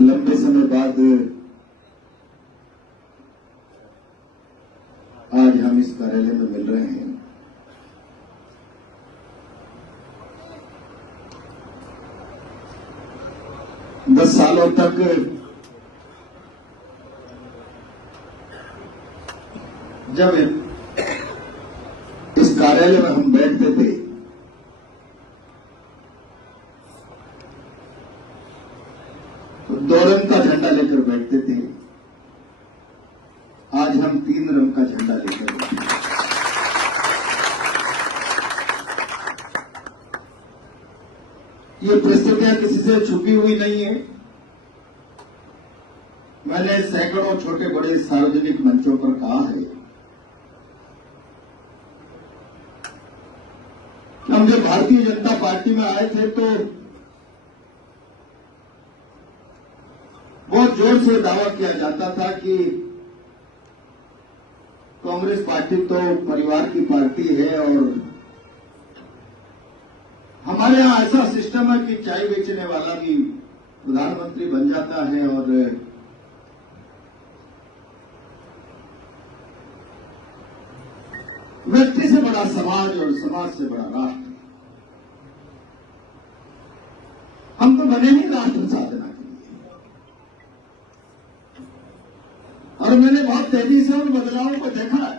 लंबे समय बाद आज हम इस कार्यालय में मिल रहे हैं। दस सालों तक जब इस कार्यालय में हम बैठते थे तो 2 रंग का झंडा लेकर बैठते थे। आज हम 3 रंग का झंडा लेकर बैठते हैं। ये परिस्थितियां किसी से छुपी हुई नहीं है। मैंने सैकड़ों छोटे बड़े सार्वजनिक मंचों पर कहा है कि हम जब भारतीय जनता पार्टी में आए थे तो बहुत जोर से दावा किया जाता था कि कांग्रेस पार्टी तो परिवार की पार्टी है और हमारे यहां ऐसा सिस्टम है कि चाय बेचने वाला भी प्रधानमंत्री बन जाता है और व्यक्ति से बड़ा समाज और समाज से बड़ा राष्ट्र। हम तो बने नहीं राष्ट्र साधना के लिए। और मैंने बहुत तेजी से उन बदलावों को देखा है।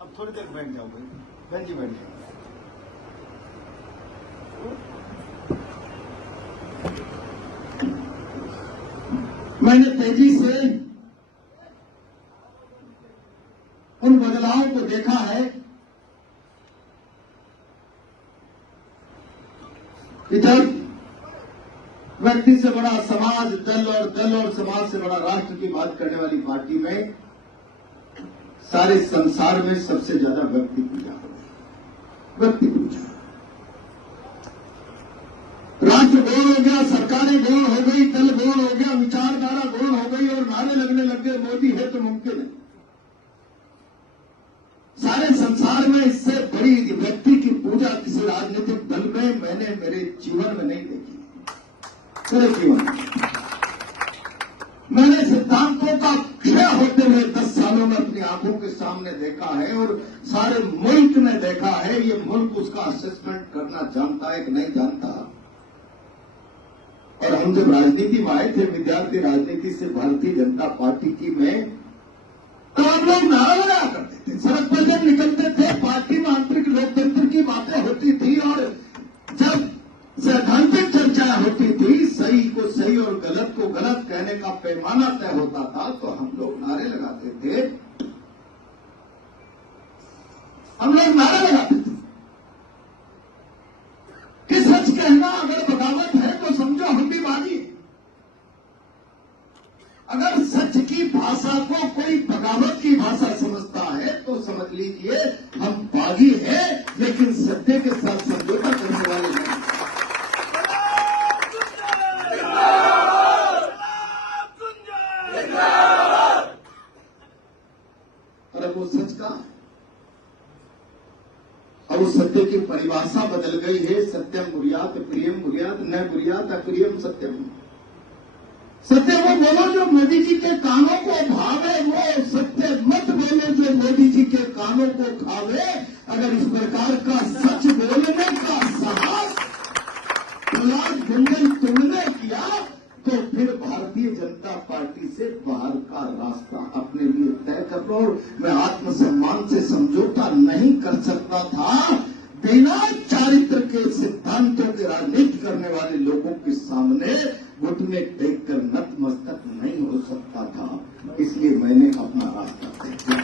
अब थोड़ी देर बैठ जाओ भाई, बहन जी बैठ जाओ। मैंने तेजी से उन बदलावों को देखा है कि जब व्यक्ति से बड़ा समाज, दल और समाज से बड़ा राष्ट्र की बात करने वाली पार्टी में सारे संसार में सबसे ज्यादा व्यक्ति पूजा हो गई। व्यक्ति पूजा, राष्ट्र गौण हो गया, सरकारें गौण हो गई, दल गौण हो गया, विचारधारा गौण हो गई और नारे लगने लग गए मोदी है तो मुमकिन है। सारे संसार में इससे बड़ी व्यक्ति की पूजा किसी राजनीतिक दल में मैंने मेरे जीवन में नहीं देखी। मेरे जीवन मैंने सिद्धांतों का क्षय होते हुए 10 सालों में अपनी आंखों के सामने देखा है और सारे मुल्क ने देखा है। ये मुल्क उसका असेसमेंट करना जानता है कि नहीं जानता। और हम जब राजनीति में आए थे, विद्यार्थी राजनीति से भारतीय जनता पार्टी की में, तो हम लोग नारा लगा करते थे, सड़क पर जब निकलते थे, पार्टी में आंतरिक लोकतंत्र की बातें होती थी और जब सैद्धांतिक चर्चा होती थी, सही को सही और गलत को गलत कहने का पैमाना तय होता था, तो हम लोग नारे लगाते थे। हम लोग नारे लगाते थे कि सच कहना अगर बगावत है तो समझो हम भी बागी। अगर सच की भाषा को कोई बगावत की भाषा समझता है तो समझ लीजिए हम बागी हैं, लेकिन सत्य के साथ समझौता करने वाले नहीं। अरे वो सच का, और उस सत्य की परिभाषा बदल गई है। सत्यम गुर्यात प्रियम गुर्यात, न गुर्यात अप्रियम सत्यम। सत्य वो बोलो जो मोदी जी के कानों को भावे, वो सत्य मत बोलो जो मोदी जी के कानों को खावे। अगर इस प्रकार का सच बोलने का साहस प्रहलाद गुंजन तुमने किया तो फिर भारतीय जनता पार्टी से बाहर का रास्ता अपने लिए तय कर लो। मैं आत्मसम्मान से समझौता नहीं कर सकता था। बिना चारित्र के सिद्धांतों की राजनीति करने वाले लोगों के सामने घुटने टेक कर नतमस्तक नहीं हो सकता था। इसलिए मैंने अपना रास्ता तय किया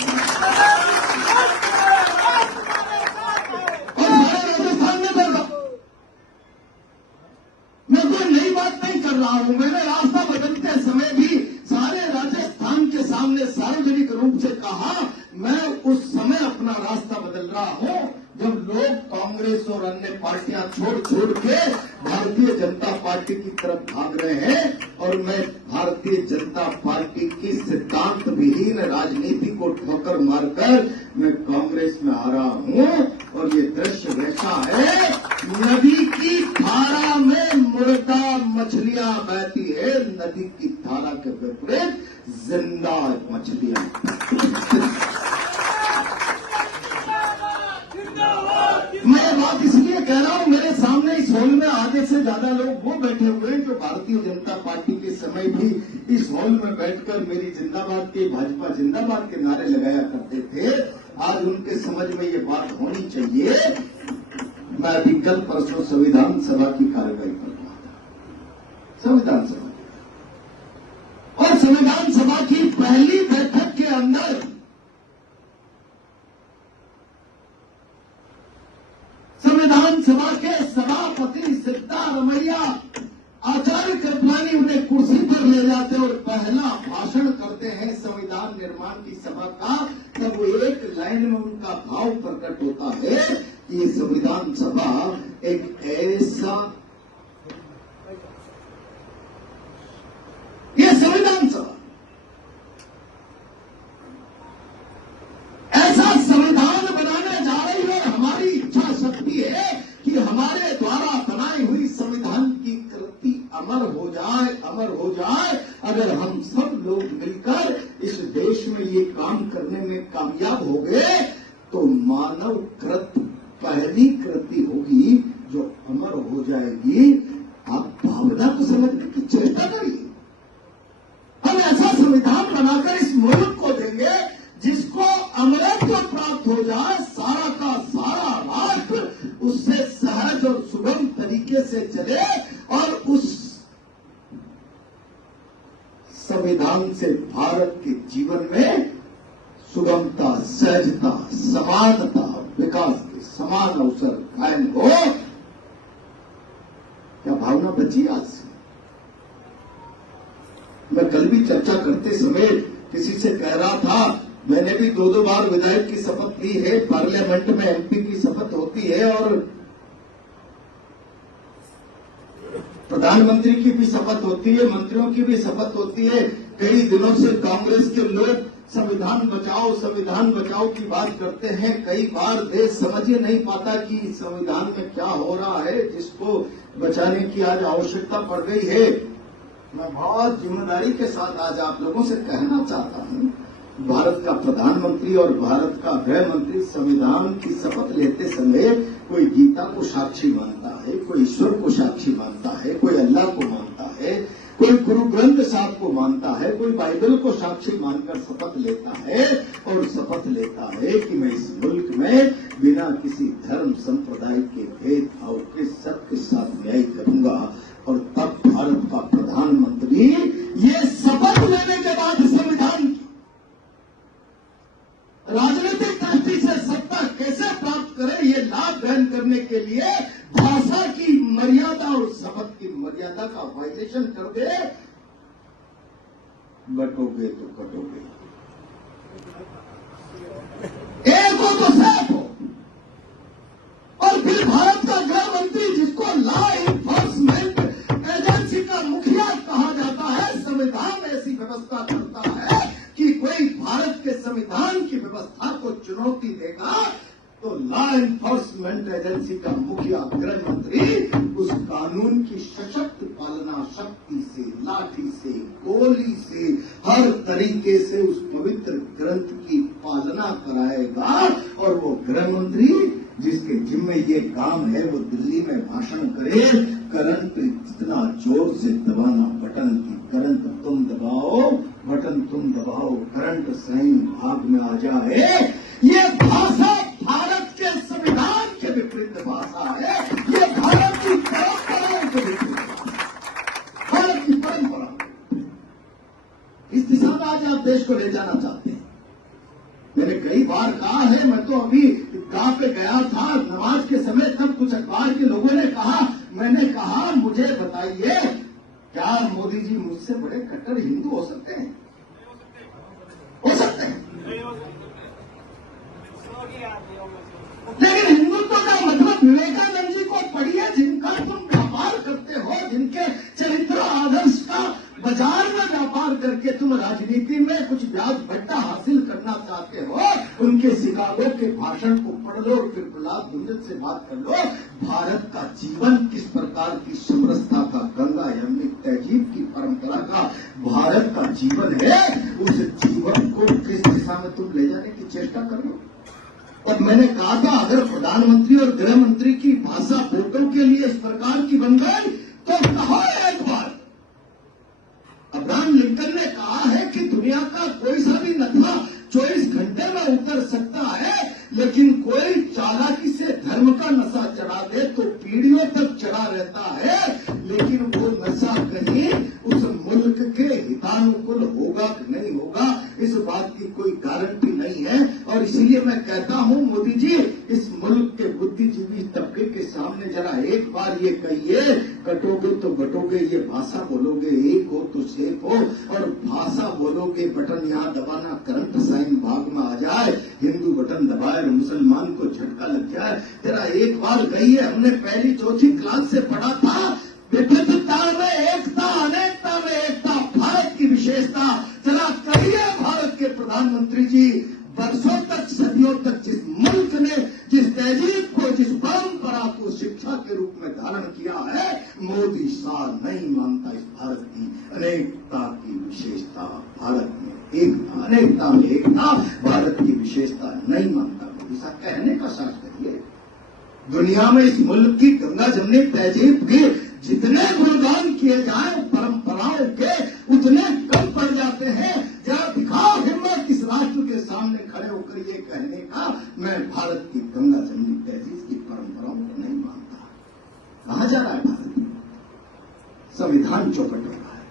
और सारे राजस्थान में बदला। मैं कोई नई बात नहीं कर रहा हूं। मैंने रास्ता बदलते समय भी सारे राजस्थान के सामने सार्वजनिक रूप से कहा, मैं उस समय अपना रास्ता बदल रहा हूं जब लोग कांग्रेस और अन्य पार्टियां छोड़ के भारतीय जनता पार्टी की तरफ भाग रहे हैं और मैं भारतीय जनता पार्टी की सिद्धांत विहीन राजनीति को ठोकर मारकर मैं कांग्रेस में आ रहा हूं। और ये दृश्य वैसा है, नदी की धारा में मुर्दा मछलियां बहती है नदी की धारा के विपरीत, जिंदा मछलियां। मैं बात इसलिए कह रहा हूं, मेरे सामने इस हॉल में आधे से ज्यादा लोग वो बैठे हुए हैं जो भारतीय जनता पार्टी के समय भी इस हॉल में बैठकर मेरी जिंदाबाद के, भाजपा जिंदाबाद के नारे लगाया करते थे। आज उनके समझ में ये बात होनी चाहिए। मैं अभी कल परसों संविधान सभा की कार्यवाही कर रहा था, संविधान सभा, और संविधान सभा की पहली बैठक के अंदर संविधान सभा के सभापति सिद्धारमैया आचार्य कृपलानी उन्हें कुर्सी पर ले जाते और पहला भाषण करते हैं संविधान निर्माण की सभा का। तब वो एक लाइन में उनका भाव प्रकट होता है कि ये संविधान सभा एक ऐसा, ये संविधान सभा ऐसा संविधान बनाने जा रही है। हमारी इच्छा शक्ति है कि हमारे द्वारा बनाई हुई संविधान की कृति अमर हो जाए, अमर हो जाए। अगर हम सब लोग मिलकर इस देश में ये काम करने में कामयाब हो गए तो मानव कृत पहली कृति होगी जो अमर हो जाएगी। आप भावना को समझने की चेष्टा करिए। हम ऐसा संविधान बनाकर इस मुल्क को देंगे जिसको अमरत्व प्राप्त हो जाए, सारा का सारा राष्ट्र उससे सहज और सुगम तरीके से चले, और उस संविधान से भारत के जीवन में सुगमता, सहजता, समानता, विकास के समान अवसर कायम हो। क्या भावना बची आज से? मैं कल भी चर्चा करते समय किसी से कह रहा था, मैंने भी दो बार विधायक की शपथ ली है, पार्लियामेंट में एमपी की शपथ होती है और प्रधानमंत्री की भी शपथ होती है, मंत्रियों की भी शपथ होती है। कई दिनों से कांग्रेस के लोग संविधान बचाओ की बात करते हैं। कई बार देश समझ ही नहीं पाता कि संविधान में क्या हो रहा है, जिसको बचाने की आज आवश्यकता पड़ गई है। मैं बहुत जिम्मेदारी के साथ आज आप लोगों से कहना चाहता हूं, भारत का प्रधानमंत्री और भारत का गृह मंत्री संविधान की शपथ लेते समय कोई गीता को साक्षी मानता है, कोई ईश्वर को साक्षी मानता है, कोई अल्लाह को मानता है, कोई गुरु ग्रंथ साहब को मानता है, कोई बाइबल को साक्षी मानकर शपथ लेता है और शपथ लेता है कि मैं इस मुल्क में बिना किसी धर्म संप्रदाय के भेदभाव के सबके साथ न्याय करूंगा। और तब भारत का प्रधानमंत्री ये शपथ लेने के बाद संविधान राजनीतिक दृष्टि से सत्ता कैसे प्राप्त करे, ये लाभ ग्रहण करने के लिए भाषा की मर्यादा और शपथ की मर्यादा का वायलेशन कर दे, बटोगे तो कटोगे, एक हो तो सेफ हो। और फिर भारत का गृह मंत्री, जिसको लॉ इन्फोर्समेंट एजेंसी का मुखिया कहा जाता है, संविधान ऐसी व्यवस्था करता है कि कोई भारत के संविधान की व्यवस्था को चुनौती देगा तो लॉ इन्फोर्समेंट एजेंसी का मुखिया गृह मंत्री उस कानून की सशक्त पालना शक्ति से, लाठी से, गोली से, हर तरीके से उस पवित्र ग्रंथ की पालना कराएगा। और वो गृह मंत्री जिसके जिम्मे ये काम है, वो दिल्ली में भाषण करे, करंट इतना जोर से दबाना बटन की, करंट तुम दबाओ, बटन तुम दबाओ, करंट सही भाग में आ जाए। ये भाषा भारत के संविधान के विपरीत भाषा है। ये भारत की परंपराओं के विपरीत, भारत की परंपरा। इस दिशा में आज आप देश को ले जाना चाहते हैं। मैंने कई बार कहा है, मैं तो अभी गांव पे गया था नमाज के समय, तब कुछ अखबार के लोगों ने कहा, मैंने कहा मुझे बताइए क्या मोदी जी मुझसे बड़े कट्टर हिंदू हो सकते हैं? हो सकते हैं, लेकिन हिंदुत्व का मतलब विवेकानंद जी को पढ़िए, जिनका तुम व्यापार करते हो, जिनके चरित्र आदर्श का बाजार में व्यापार करके तुम राजनीति में कुछ ब्याज भट्टा हासिल करना चाहते हो, उनके शिकागो के भाषण को पढ़ पढ़ लो, फिर प्रहलाद गुंजन से बात कर लो। भारत का जीवन किस प्रकार की समरसता का, गंगा यमुना तहजीब की परंपरा का भारत का जीवन है, उस जीवन को किस दिशा में तुम ले जाने की चेष्टा कर रहे हो। और मैंने कहा था अगर प्रधानमंत्री और गृह मंत्री की भाषा वोटों के लिए इस प्रकार की बन गई तो कहो एक बार। अब्राहम लिंकन ने कहा है कि दुनिया का कोई सा भी नथा 24 घंटे में उतर सकता है, लेकिन कोई चालाकी से धर्म का नशा चढ़ा दे तो पीढ़ियों तक चढ़ा रहता है, लेकिन वो नशा कहीं उस मुल्क के हितानुकूल होगा कि नहीं होगा, इस बात की कोई गारंटी नहीं है। और इसलिए मैं कहता हूं मोदी जी, इस मुल्क के बुद्धिजीवी तबके के सामने जरा एक बार ये कहिए, कटोगे तो बटोगे, ये भाषा बोलोगे एक हो तो सेफ हो, और भाषा बोलोगे बटन यहाँ दबाना, करंट साइन भाग में आ जाए, हिंदू बटन दबाए और मुसलमान को झटका लग जाए। जरा एक बार कहिए, हमने पहली चौथी क्लास से पढ़ा था, विविधता में एकता, अनेकता में एकता, भारत की विशेषता। जरा कहिए भारत के प्रधानमंत्री जी, वर्षों तक सदियों तक जिस मुल्क ने जिस तहजीब को, जिस परंपरा को शिक्षा के रूप में धारण किया है, मोदी शाह नहीं मानता इस भारत की अनेकता की विशेषता। भारत में एकता, अनेकता में एकता, भारत की विशेषता नहीं मानता मोदी शाह। कहने का साहस करिए। दुनिया में इस मुल्क की गंगा जमनी तहजीब के जितने गुणगान किए जाए परंपराओं के, उतने कम पड़ जाते हैं। जरा दिखाओ हिम्मत इस राष्ट्र के सामने खड़े होकर ये कहने का, मैं भारत की गंगा जमनी तहजीब की परंपराओं को नहीं मानता। कहां जा रहा है भारत? संविधान चौपट हो रहा है।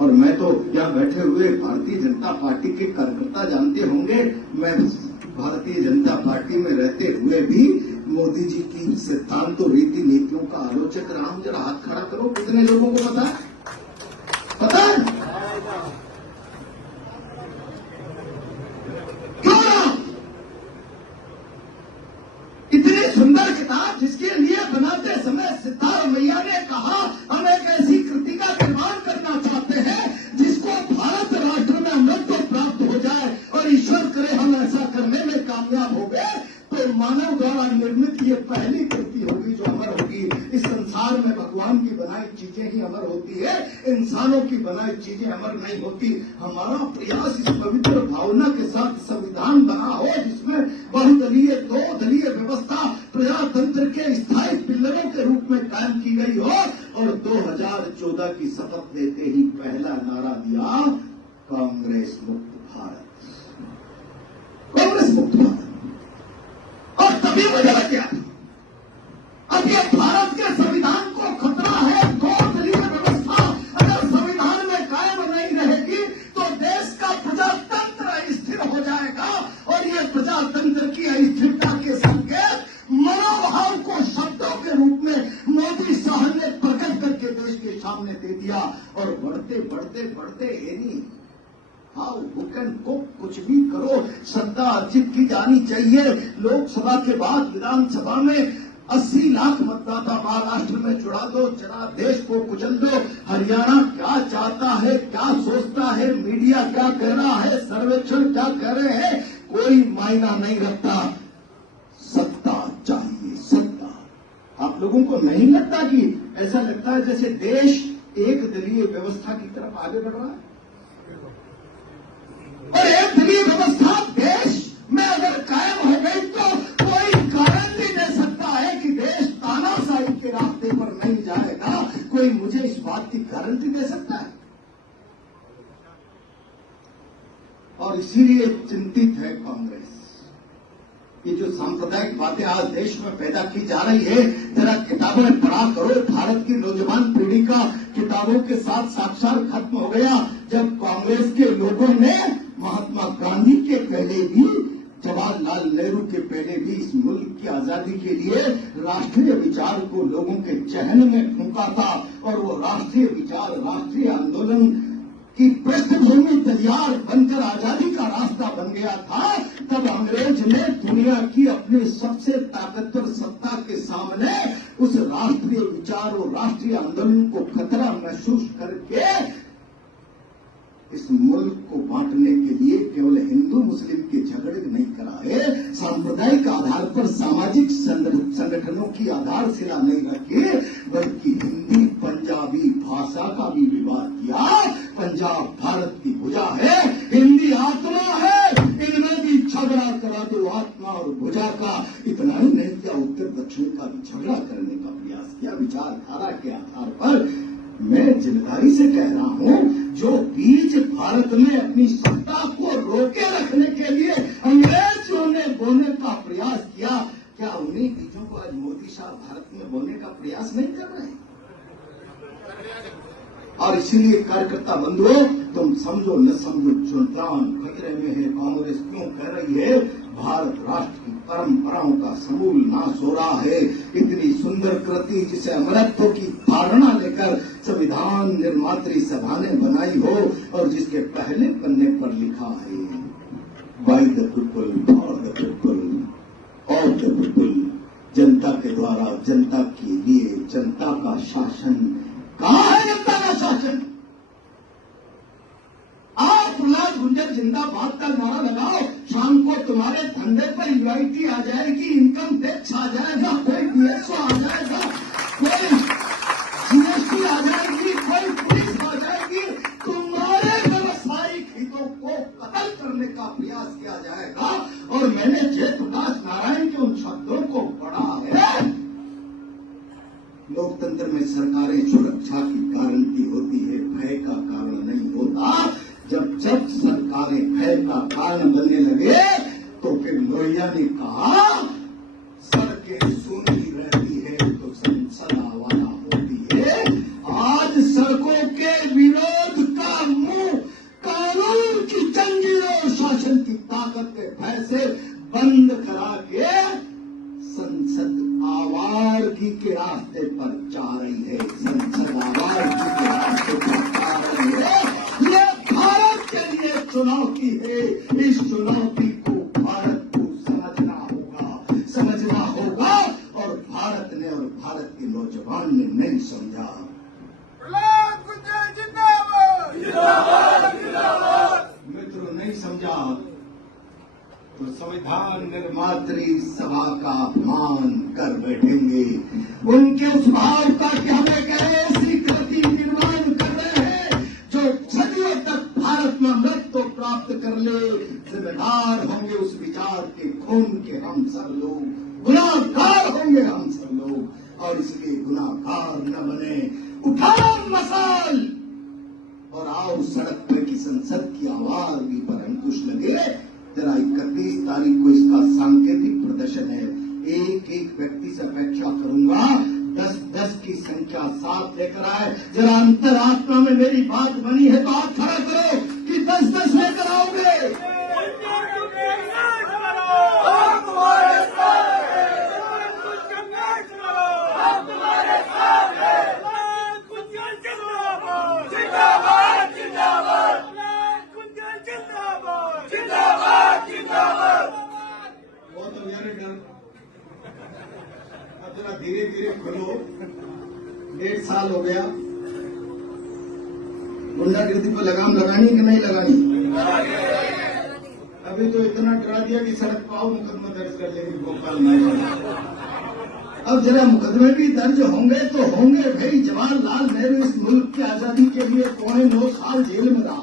और मैं तो यहां बैठे हुए भारतीय जनता पार्टी के कार्यकर्ता जानते होंगे, मैं भारतीय जनता पार्टी में रहते हुए भी मोदी जी की सिद्धांतों, रीति नीतियों का आलोचक रहा हूं। जरा हाथ खड़ा करो, कितने लोगों को पता है? पता है क्यों ना? इतनी सुंदर किताब जिसके लिए बनाते समय सितारा मैया ने कहा हम एक ऐसी कृति का निर्माण करना चाहते हैं जिसको भारत राष्ट्र में अमृत प्राप्त हो जाए, और ईश्वर करे हम ऐसा करने में कामयाब हो गए तो मानव द्वारा निर्मित ये पहली कृति होगी जो अमर होगी। इस संसार में भगवान की बनाई चीजें ही अमर होती है, इंसानों की बनाई चीजें अमर नहीं होती। हमारा प्रयास इस पवित्र भावना के साथ संविधान बना हो जिसमें बहुदलीय, दो दलीय व्यवस्था प्रजातंत्र के स्थायी पिल्लरों के रूप में कायम की गई हो, और 2014 की शपथ लेते ही पहला नारा दिया, कांग्रेस मुक्त भारत, कांग्रेस मुक्त भारत। और तभी मुझे लग गया अब ये भारत के संविधान को खतरा है। दो दलीय व्यवस्था अगर संविधान में कायम नहीं रहेगी तो देश का प्रजातंत्र अस्थिर हो जाएगा, और ये प्रजातंत्र की अस्थिरता के संकेत मनोभाव को शब्दों के रूप में मोदी शाह ने प्रकट करके देश के सामने दे दिया। और बढ़ते बढ़ते बढ़ते एनी हाउ हुकन को कुछ भी करो, सत्ता अर्जित की जानी चाहिए। लोकसभा के बाद विधानसभा में 80 लाख मतदाता महाराष्ट्र में जुड़ा दो, जरा देश को कुचल दो। हरियाणा क्या चाहता है, क्या सोचता है, मीडिया क्या कह रहा है, सर्वेक्षण क्या कह रहे हैं, कोई मायना नहीं रखता। सत्ता चाहिए, सत्ता। आप लोगों को नहीं लगता कि ऐसा लगता है जैसे देश एक दलीय व्यवस्था की तरफ आगे बढ़ रहा है? और एक दलीय व्यवस्था देश में अगर कायम हो गई तो कोई गारंटी दे सकता है कि देश तानाशाही के रास्ते पर नहीं जाएगा? कोई मुझे इस बात की गारंटी दे सकता है? और इसीलिए चिंतित है कांग्रेस। ये जो सांप्रदायिक बातें आज देश में पैदा की जा रही है, जरा किताबें पढ़ा करो। भारत की नौजवान पीढ़ी का किताबों के साथ साक्षात खत्म हो गया। जब कांग्रेस के लोगों ने महात्मा गांधी के पहले भी, जवाहरलाल नेहरू के पहले भी इस मुल्क की आजादी के लिए राष्ट्रीय विचार को लोगों के चहन में फूंका था, और वो राष्ट्रीय विचार, राष्ट्रीय आंदोलन की पृष्ठभूमि तैयार बनकर आजादी का रास्ता बन गया था, तब अंग्रेज ने दुनिया की अपनी सबसे ताकतवर सत्ता के सामने उस राष्ट्रीय विचार और राष्ट्रीय आंदोलन को खतरा महसूस करके इस मुल्क को बांटने के लिए केवल हिंदू मुस्लिम के झगड़े नहीं कराए, सांप्रदायिक आधार पर सामाजिक संगठनों की आधारशिला नहीं रखी, बल्कि हिंदी पंजाबी भाषा का भी विवाद किया। पंजाब भारत की भुजा है, हिंदी आत्मा है, इनमें भी झगड़ा करा दो आत्मा और भुजा का। इतना ही नहीं किया, उत्तर दक्षिण का भी झगड़ा करने का प्रयास किया विचारधारा के आधार पर। मैं जिम्मेदारी से कह रहा हूं, जो बीज भारत में अपनी सत्ता को रोके रखने के लिए अंग्रेजों ने बोने का प्रयास किया, क्या उन्हीं बीजों को आज मोदी साहब भारत में बोने का प्रयास नहीं कर रहे? और इसीलिए कार्यकर्ता बंधुओं, तुम समझो न समझो, चुनाव खतरे में है। कांग्रेस क्यों कह रही है भारत राष्ट्र की परंपराओं का समूल नाश हो रहा है? इतनी सुंदर कृति जिसे अमरत्व की धारणा लेकर संविधान निर्मात्री सभा ने बनाई हो और जिसके पहले पन्ने पर लिखा है by the people for the people of the people, जनता के द्वारा जनता के लिए जनता का शासन। कहाँ है जनता का शासन? आप प्रहलाद गुंजर जिंदाबाद का नारा लगाओ, शाम को तुम्हारे धंधे पर यूआईटी आ जाएगी, इनकम टैक्स आ जाएगा, कोई डीएसओ आ जाएगा, कोई जीएसटी आ जाएगी, कोई पुलिस आ जाएगी, तुम्हारे व्यवसायिक हितों को कत्ल करने का प्रयास किया जाएगा। और मैंने जयप्रकाश नारायण के उन शब्दों को पढ़ा है, लोकतंत्र में सरकारें सुरक्षा की गारंटी होती है, भय का कारण नहीं होता। जब सरकारें भय का कारण बनने लगे तो फिर लोहिया ने कहा सड़कें सूनी रहती है तो संसद आवारा होती है। आज सड़कों के विरोध का मुंह कानून की जंजीरों, शासन की ताकत के भय से बंद करा के संसद आवारगी के रास्ते पर जा रही है। संसद आवारगी के रास्ते पर जा रही है। ये भारत के लिए चुनौती है। इस चुनौती को भारत को समझना होगा और भारत ने और भारत के नौजवान ने नहीं समझा। मित्रों, नहीं समझा तो संविधान निर्मात्री सभा का अपमान कर बैठेंगे। उनके उस भाव का कि हमें कहे ऐसी कृति निर्माण कर रहे हैं जो सदियों तक भारत में अमृत प्राप्त कर ले। जिम्मेदार होंगे उस विचार के खून के हम सब लोग, गुनाहगार होंगे हम सब लोग, और इसलिए गुनाहगार न बने। उठाओ मसाल और आओ सड़क पर की संसद की आवाज़ पर अंकुश लगे। जरा 31 तारीख को इसका सांकेतिक प्रदर्शन है। एक एक व्यक्ति से अपेक्षा करूंगा 10-10 की संख्या साथ लेकर आए। जरा अंतरात्मा में मेरी बात बनी है तो आप खड़ा करो कि 10-10 लेकर आओगे। धीरे धीरे खुलो। 1.5 साल हो गया। गुंडागिर्दी पर लगाम लगानी कि नहीं लगानी? अभी तो इतना डरा दिया कि सड़क पाओ मुकदमा दर्ज कर लेंगे भोपाल में। अब जरा मुकदमे भी दर्ज होंगे तो होंगे भाई। जवाहरलाल नेहरू इस मुल्क की आजादी के लिए 9.25 साल जेल में रहा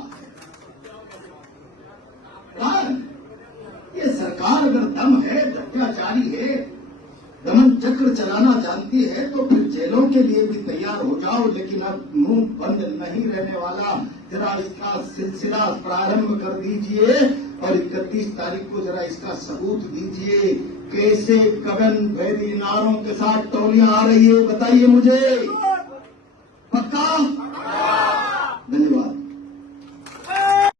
है। ये सरकार अगर दम है, दत्याचारी है, दमन चक्र चलाना जानती है तो फिर जेलों के लिए भी तैयार हो जाओ। लेकिन अब मुंह बंद नहीं रहने वाला। जरा इसका सिलसिला प्रारंभ कर दीजिए और 31 तारीख को जरा इसका सबूत दीजिए। कैसे कवन भैरी नारों के साथ टोलियां आ रही है, बताइए मुझे। पक्का?